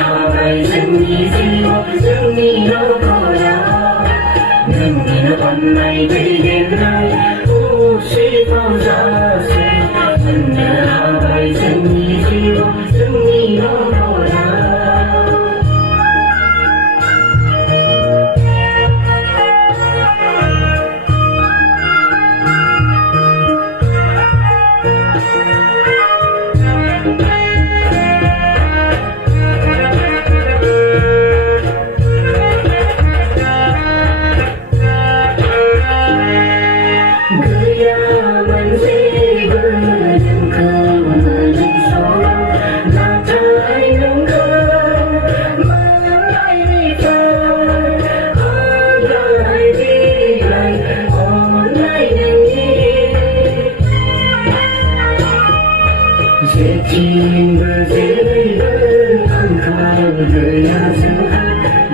하와이 जोंनि जिउआव जोंनि न'खराव नोंनिनो अननाय दैदेननाय उसिफाव जासे मोननो हाबाय जोंनि जिउआव जोंनि न'खराव जेथिंबो जेरैबो आंखाल गैया जोंहा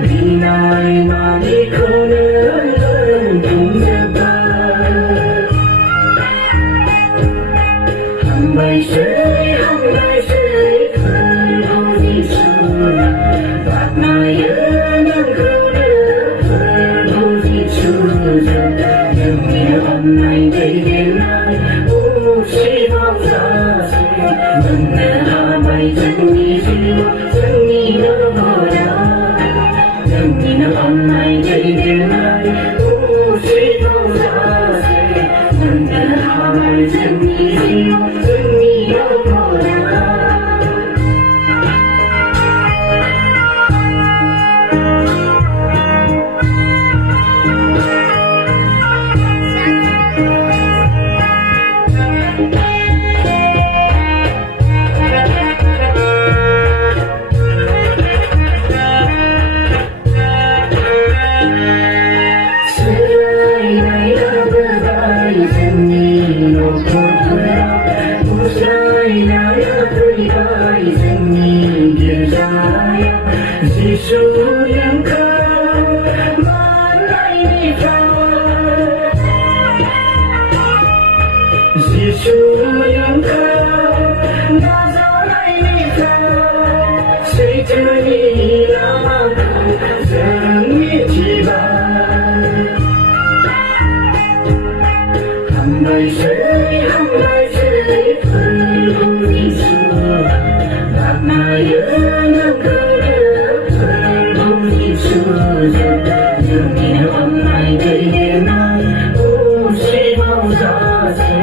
बिनाय मानिखौनो बुंजोबबाय हामबायसै फोरबो जिसु बाख्नायो नोंखौनो फोरबो जिसु नोंनि अननाय दैदेननाय उसिफाव जासे मोननो हाबाय जोंनि जिउआव जोंनि न'खराव नोंनिनो अननाय दैदेननाय उसिफाव जासे मोननो हाबाय जोंनि जिउआव जोंनि न'खराव जिसु नोंखौ मोननायनिफ्राय जिसु नोंखौ नाजावनायनिफ्राय सैथोनि लामाखौ जों मिथिबाय हामबायसै फोरबो जिसु बाख्नायो नोंनिनो अननाय दैदेननाय उसिफाव जासे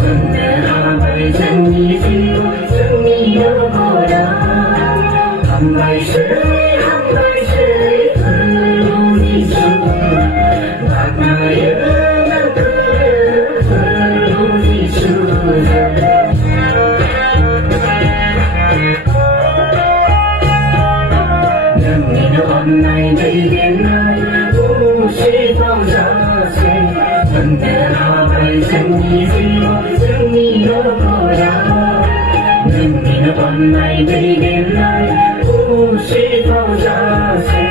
मोननो हाबाय जोंनि जिउआव जोंनि न'खराव हामबायसै फोरबो जिसु बाख्नायो फोरबो जिसु नोंनिनो अननाय दैदेननाय उसिफाव जासे मोननो हाबाय जोंनि जिउआव जोंनि न'खराव नोंनिनो अननाय दैदेननाय उसिफाव जासे